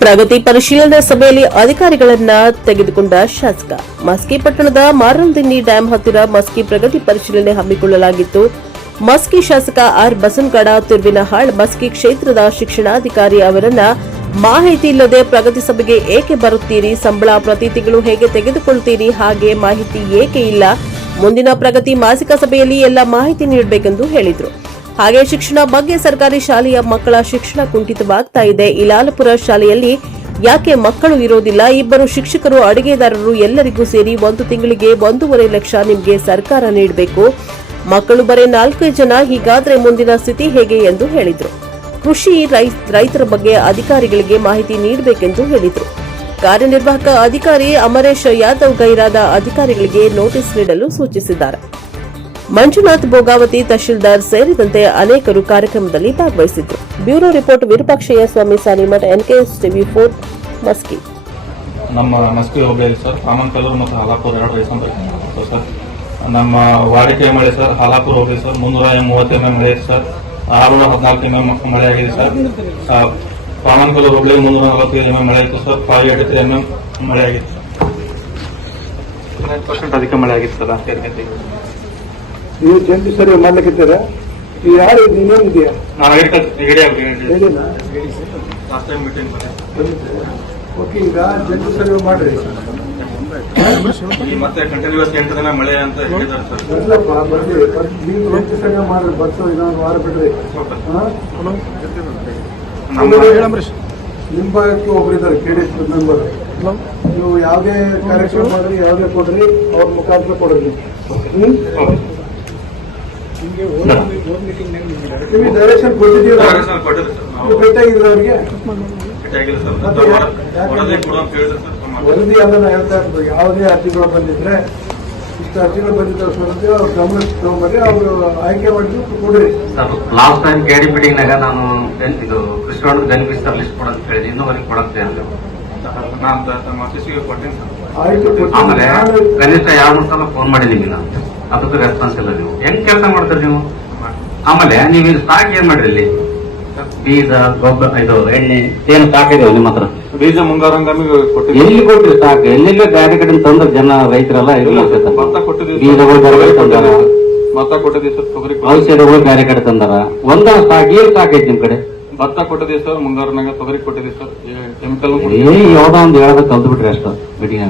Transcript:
ಪ್ರಗತಿ ಪರಿಶೀಲನಾ ಸಭೆಯಲ್ಲಿ ಅಧಿಕಾರಿಗಳನ್ನ ತೆಗೆದುಕೊಂಡ ಶಾಸಕ. ಮಸ್ಕಿ ಪಟ್ಟಣದ ಮಾರಂದಿನ್ನಿ ಡ್ಯಾಂ ಹತ್ತಿರ ಮಸ್ಕಿ ಪ್ರಗತಿ ಪರಿಶೀಲನೆ ಹಮ್ಮಿಕೊಳ್ಳಲಾಗಿತ್ತು. ಮಸ್ಕಿ ಶಾಸಕ ಆರ್. ಬಸನ್ಗಡ ತುರ್ವಿನಹಾಳ್ ಮಸ್ಕಿ ಕ್ಷೇತ್ರದ ಶಿಕ್ಷಣಾಧಿಕಾರಿ ಅವರನ್ನ ಮಾಹಿತಿ ಇಲ್ಲದೆ ಪ್ರಗತಿ ಸಭೆಗೆ ಏಕೆ ಬರುತ್ತೀರಿ, ಸಂಬಳ ಪ್ರತಿ ತಿಂಗಳು ಹೇಗೆ ತೆಗೆದುಕೊಳ್ತೀರಿ, ಹಾಗೆ ಮಾಹಿತಿ ಏಕೆ ಇಲ್ಲ, ಮುಂದಿನ ಪ್ರಗತಿ ಮಾಸಿಕ ಸಭೆಯಲ್ಲಿ ಎಲ್ಲ ಮಾಹಿತಿ ನೀಡಬೇಕೆಂದು ಹೇಳಿದ್ರು. ಹಾಗೆ ಶಿಕ್ಷಣ ಬಗ್ಗೆ ಸರ್ಕಾರಿ ಶಾಲೆಯ ಮಕ್ಕಳ ಶಿಕ್ಷಣ ಕುಂಠಿತವಾಗ್ತಾ ಇದೆ. ಇಲಾಲಪುರ ಶಾಲೆಯಲ್ಲಿ ಯಾಕೆ ಮಕ್ಕಳು ಇರೋದಿಲ್ಲ? ಇಬ್ಬರು ಶಿಕ್ಷಕರು ಅಡುಗೆದಾರರು ಎಲ್ಲರಿಗೂ ಸೇರಿ ಒಂದು ತಿಂಗಳಿಗೆ ಒಂದೂವರೆ ಲಕ್ಷ ನಿಮಗೆ ಸರ್ಕಾರ ನೀಡಬೇಕು. ಮಕ್ಕಳು ಬರೀ ನಾಲ್ಕೈದು ಜನ, ಹೀಗಾದ್ರೆ ಮುಂದಿನ ಸ್ಥಿತಿ ಹೇಗೆ ಎಂದು ಹೇಳಿದರು. ಕೃಷಿ ರೈತರ ಬಗ್ಗೆ ಅಧಿಕಾರಿಗಳಿಗೆ ಮಾಹಿತಿ ನೀಡಬೇಕೆಂದು ಹೇಳಿದರು. ಕಾರ್ಯನಿರ್ವಾಹಕ ಅಧಿಕಾರಿ ಅಮರೇಶ್ ಯಾದವ್ ಗೈರಾದ ಅಧಿಕಾರಿಗಳಿಗೆ ನೋಟಿಸ್ ನೀಡಲು ಸೂಚಿಸಿದ್ದಾರೆ. ಮಂಜುನಾಥ್ ಭೋಗಾವತಿ ತಹಶೀಲ್ದಾರ್ ಸೇರಿದಂತೆ ಅನೇಕರು ಕಾರ್ಯಕ್ರಮದಲ್ಲಿ ಭಾಗವಹಿಸಿದ್ರು. Bureau report Virupakshayya Swami Sanimath NKS TV four Maski. ನಮ್ಮ ಮಸ್ಕಿ ಹೋಬಳಿಯಲ್ಲಿ ಸರ್ ಕಾಮನ್ಕಲ್ಲೂರು ಮತ್ತು ಹಾಲಾಪುರ ಎರಡು ರೈಸ್ ಅಂತ ಸರ್. ನಮ್ಮ ವಾಡಿಕೆ ಮಳೆ ಸರ್ ಹಾಲಾಪುರ ಹೋಗಲಿ ಸರ್ ಮುನ್ನೂರ ಮೂವತ್ತು ಎಂ ಎಂ ಮಳೆ ಇದೆ ಸರ್. ಆರುನೂರ ಹದಿನಾಲ್ಕು ಎಂ ಎಂ ಮಳೆ ಆಗಿದೆ ಸರ್. ಆ, ಕಾಮನ್ಕಲ್ಲೂರು ಹೋಬಳಿ ಮುನ್ನೂರ ನಲವತ್ತೈದು ಎಂ ಎಂ ಮಳೆ ಆಯಿತು sir. Five eighty three M M ಮಳೆ ಆಗಿತ್ತು ಸರ್ ಹದಿನೈದು ಪರ್ಸೆಂಟ್ ಅಧಿಕ ಮಳೆ ಆಗಿತ್ತು ಸರ್ ಅಂತ ಇಯರ್ಗೆ ನೀವು ಜಂಟಿ ಸರಿ ಮಾಡ್ಲಿಕ್ಕಿದ್ದೀರಾ ಈ ಯಾರು ನೀನೇನಿದೆಯಾ ಓಕೆ ಈಗ ಜಂಟಿ ಸರ್ವೆ ಮಾಡ್ರಿ. ಈ ಮತ್ತೆ ಕಂಟಿನ್ಯೂಸ್ ಎಂಟು ದಿನ ಮಳೆ ಅಂತ ಹೇಳಿದ್ದಾರೆ ಸರ್. ಬರ್ಲಪ್ಪ ಬರ್ಲಿ ನೀವು ಜಂಟಿ ಸರ್ವೆ ಮಾಡ್ರಿ ಬರ್ಸೋ ಇನ್ನೊಂದು ವಾರ ಬಿಡ್ರಿ. ಹಾ? ನಮ್ಮ ಭಾಗಕ್ಕೆ ಒಬ್ಬರಿದ್ದಾರೆ ಕೆ ಡಿ ಎಸ್ ಮೆಂಬರ್ ನೀವು ಯಾವುದೇ ಕಾರ್ಯಕ್ರಮ ಮಾಡ್ರಿ ಯಾವುದೇ ಕೊಡ್ರಿ ಅವ್ರ ಮುಖಾಂತರ ಕೊಡ್ರಿ ಹ್ಮ್? ನಿಮಗೆ ಡೈರೆಕ್ಷನ್ ಕೊಟ್ಟಿದ್ದೀರಾ? ಕೊಟ್ಟಿದ್ರು ಸರ್ ನಾವು ಅವರಿಗೆ? ಸರ್ ವರದಿ ಕೊಡು ಅಂತ ಹೇಳಿದ್ರು ಸರ್ ವರದಿ ಹೇಳ್ತಾ ಇರೋದು ಯಾವುದೇ ಅರ್ಜಿಗಳು ಬಂದಿದ್ರೆ ಇಷ್ಟು ಅರ್ಜಿಗಳು ಬಂದಿದ್ದಾರೆ ಸರ್ ಅವ್ರು ಗಮನಕ್ಕೆ ತಗೊಂಡ್ಬರ್ರಿ ಅವರು ಆಯ್ಕೆ ಮಾಡಿದ್ರು ಕೊಡ್ರಿ. ಲಾಸ್ಟ್ ಟೈಮ್ ಕೆಡಿ ಮೀಟಿಂಗ್ ನಾಗ ನಾನು ಇದು ಕೃಷ್ಣ ಗನ್ಪಿಸ್ತಾರ ಲಿಸ್ಟ್ ಕೊಡಂತ ಹೇಳಿದೆ ಇನ್ನೂವರೆಗೆ ಕೊಡಂತೆ ಅಂದ್ರೆ ನಾನು ನಮ್ಮ ಆಫೀಸಿಗೆ ಕೊಟ್ಟಿನಿ ಸರ್. ಆಯ್ತು. ಆಮೇಲೆ ಕನಿಷ್ಠ ಎರಡು ಸಲ ಫೋನ್ ಮಾಡಿದೀನಿ ನಾನು. ಅದಕ್ಕೂ ರೆಸ್ಪಾನ್ಸ್ ಇಲ್ಲ ನೀವು. ಹೆಂಗ್ ಕೆಲಸ ಮಾಡ್ತೀರಿ ನೀವು? ಆಮೇಲೆ ನೀವು ಇದು ಸ್ಟಾಕ್ ಏನ್ ಮಾಡ್ರಿ ಇಲ್ಲಿ? ಬೀಜ ಗೊಬ್ಬರ ಇದು ಎಣ್ಣೆ ಏನು ಸ್ಟಾಕ್ ಇದೆ ನಿಮ್ಮ ಹತ್ರ? ಬೀಜ ಕೊಟ್ಟಿದ್ದೀವಿ. ಎಲ್ಲಿ ಕೊಟ್ಟಿವಿ ಸ್ಟಾಕ್ ಎಲ್ಲೆಲ್ಲ ಬೇರೆ ಕಡೆ ತಂದ್ರ ಜನ ರೈತರೆಲ್ಲ. ಔಷಧಗಳು ಬೇರೆ ಕಡೆ ತಂದಾರ? ಒಂದ ಸ್ಟಾಕ್ ಏನ್ ಸ್ಟಾಕ್ ಐತಿ ನಿಮ್ ಕಡೆ? ಭತ್ತ ಕೊಟ್ಟಿದ್ದೀವಿ ಸರ್ ಮುಂಗಾರನಾಗ ತೊಗರಿ ಕೊಟ್ಟಿದ್ದೀವಿ ಸರ್ ಕೆಮಿಕಲ್ ಯಾವ್ದೋ ಒಂದು ಹೇಳೋದ ಕಲ್ತು ಬಿಟ್ರಿ ಅಷ್ಟು ಮೀಟಿಂಗ್